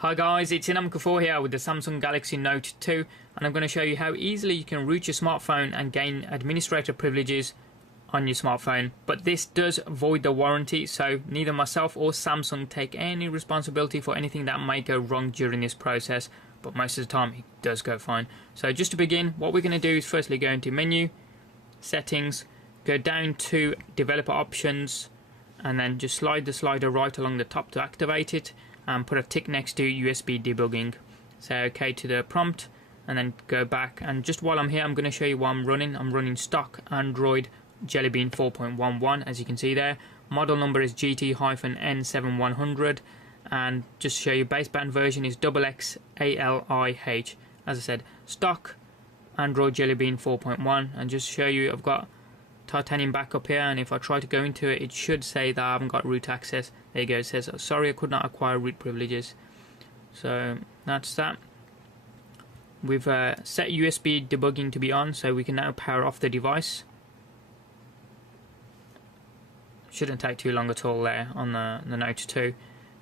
Hi guys, it's mp4 here with the Samsung Galaxy Note 2, and I'm going to show you how easily you can root your smartphone and gain administrator privileges on your smartphone. But this does void the warranty, so neither myself or Samsung take any responsibility for anything that might go wrong during this process, but most of the time it does go fine. So just to begin, what we're going to do is firstly go into Menu, Settings, go down to Developer Options, and then just slide the slider right along the top to activate it, and put a tick next to USB debugging. Say OK to the prompt and then go back, and just while I'm here I'm going to show you what I'm running. I'm running stock Android Jelly Bean 4.11, as you can see there. Model number is GT-N7100, and just to show you, baseband version is XXALIH. As I said, stock Android Jelly Bean 4.1, and just to show you, I've got titanium backup here, and if I try to go into it, it should say that I haven't got root access. There you go, it says sorry, I could not acquire root privileges. So that's that. We've set USB debugging to be on, so we can now power off the device. Shouldn't take too long at all there on the Note 2,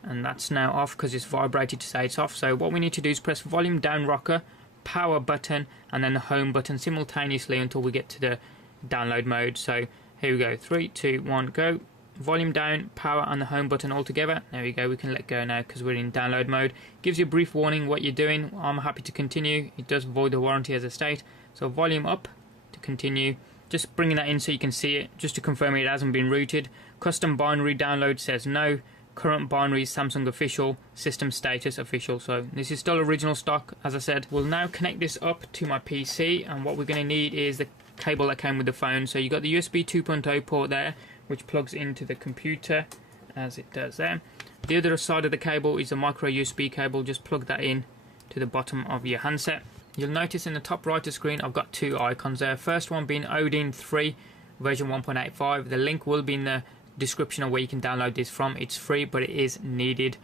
and that's now off because it's vibrated to say it's off. So what we need to do is press volume down rocker, power button, and then the home button simultaneously until we get to the download mode. So here we go, 3, 2, 1, go. Volume down, power, and the home button all together. There we go, we can let go now because we're in download mode. Gives you a brief warning what you're doing. I'm happy to continue. It does void the warranty as I state. So volume up to continue. Just bringing that in so you can see it, just to confirm it hasn't been rooted. Custom binary download says no. Current binary is Samsung official. System status official. So this is still original stock, as I said. We'll now connect this up to my PC, and what we're going to need is the cable that came with the phone. So you got the USB 2.0 port there, which plugs into the computer, as it does there. The other side of the cable is a micro USB cable. Just plug that in to the bottom of your handset. You'll notice in the top right of the screen I've got two icons there. First one being Odin 3 version 1.85. The link will be in the description of where you can download this from. It's free, but it is needed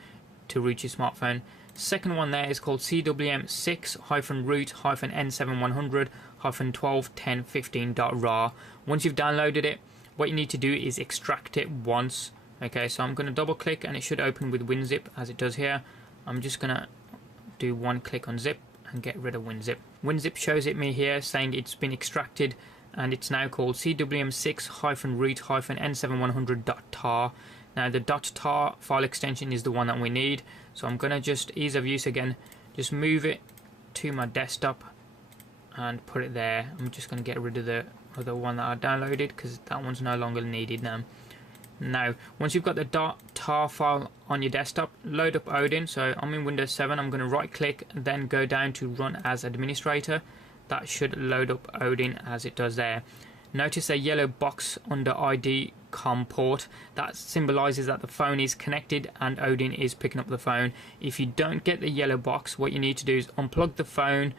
to root your smartphone. Second one there is called CWM6-root-N7100-121015.rar. Once you've downloaded it, what you need to do is extract it once. Okay, so I'm going to double click and it should open with WinZip as it does here. I'm just going to do one click on zip and get rid of WinZip. WinZip shows it me here saying it's been extracted, and it's now called CWM6-root-N7100.tar. Now the .tar file extension is the one that we need, so I'm going to just, ease of use again, just move it to my desktop and put it there. I'm just going to get rid of the other one that I downloaded because that one's no longer needed now. Now, once you've got the .tar file on your desktop, load up Odin. So I'm in Windows 7, I'm going to right click, then go down to Run as Administrator. That should load up Odin as it does there. Notice a yellow box under ID COM port. That symbolizes that the phone is connected and Odin is picking up the phone. If you don't get the yellow box, what you need to do is unplug the phone,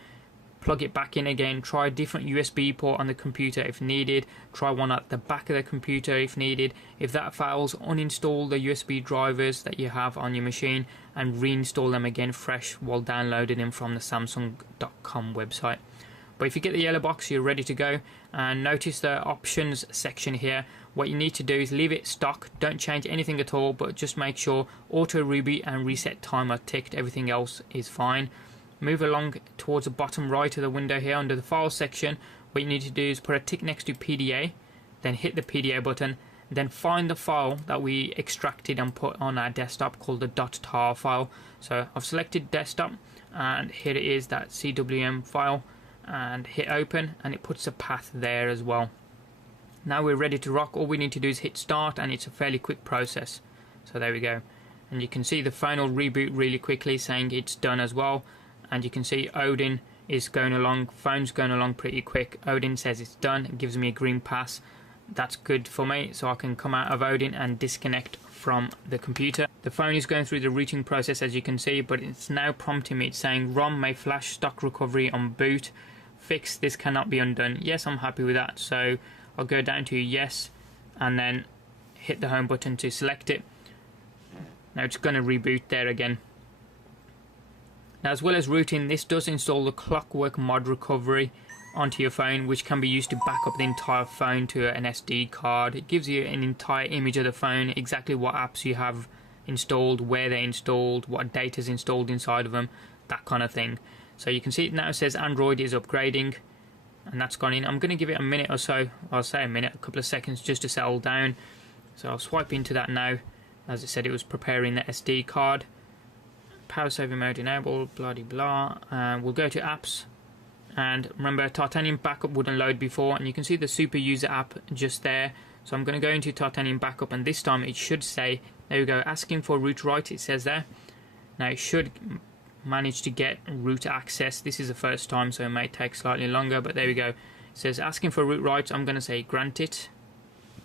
plug it back in again, try a different USB port on the computer if needed, try one at the back of the computer if needed. If that fails, uninstall the USB drivers that you have on your machine and reinstall them again fresh while downloading them from the Samsung.com website. But if you get the yellow box, you're ready to go. And notice the options section here. What you need to do is leave it stock, don't change anything at all, but just make sure auto reboot and reset time are ticked. Everything else is fine. Move along towards the bottom right of the window here under the file section. What you need to do is put a tick next to PDA, then hit the PDA button, then find the file that we extracted and put on our desktop called the .tar file. So I've selected desktop, and here it is, that CWM file, and hit open, and it puts a path there as well. Now we're ready to rock. All we need to do is hit start, and it's a fairly quick process. So there we go, and you can see the phone will reboot really quickly saying it's done as well. And you can see Odin is going along, phone's going along pretty quick. Odin says it's done, it gives me a green pass. That's good for me, so I can come out of Odin and disconnect from the computer. The phone is going through the rooting process, as you can see, but it's now prompting me. It's saying ROM may flash stock recovery on boot. Fix, this cannot be undone. Yes, I'm happy with that, so I'll go down to yes and then hit the home button to select it. Now it's going to reboot there again. Now, as well as rooting, this does install the Clockwork mod recovery onto your phone, which can be used to back up the entire phone to an SD card. It gives you an entire image of the phone, exactly what apps you have installed, where they're installed, what data is installed inside of them, that kind of thing. So you can see it now, it says Android is upgrading, and that's gone in. I'm going to give it a minute or so. I'll say a minute, a couple of seconds just to settle down. So I'll swipe into that now. As I said, it was preparing the SD card. Power saving mode enabled, blah de blah. And we'll go to apps. And remember, Titanium Backup wouldn't load before, and you can see the Super User app just there. So I'm going to go into Titanium Backup, and this time it should say, there we go, asking for root right, it says there. Now it should manage to get root access. This is the first time, so it may take slightly longer, but there we go. It says asking for root right. I'm going to say grant it.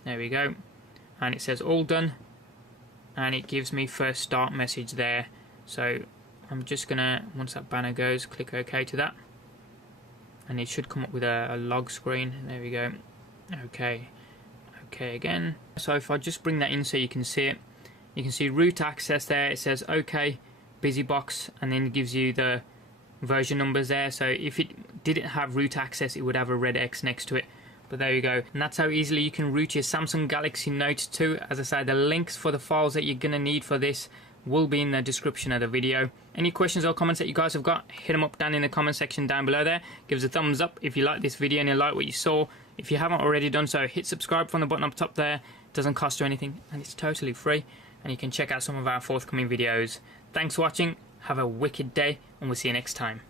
There we go. And it says all done, and it gives me first start message there. So I'm just going to, once that banner goes, click OK to that. And it should come up with a log screen. There we go. OK. OK again. So if I just bring that in so you can see it, you can see root access there. It says OK, BusyBox, and then it gives you the version numbers there. So if it didn't have root access, it would have a red X next to it. But there you go. And that's how easily you can root your Samsung Galaxy Note 2. As I said, the links for the files that you're going to need for this will be in the description of the video. Any questions or comments that you guys have got, hit them up down in the comment section down below there. Give us a thumbs up if you like this video and you like what you saw. If you haven't already done so, hit subscribe from the button up top there. It doesn't cost you anything and it's totally free. And you can check out some of our forthcoming videos. Thanks for watching, have a wicked day, and we'll see you next time.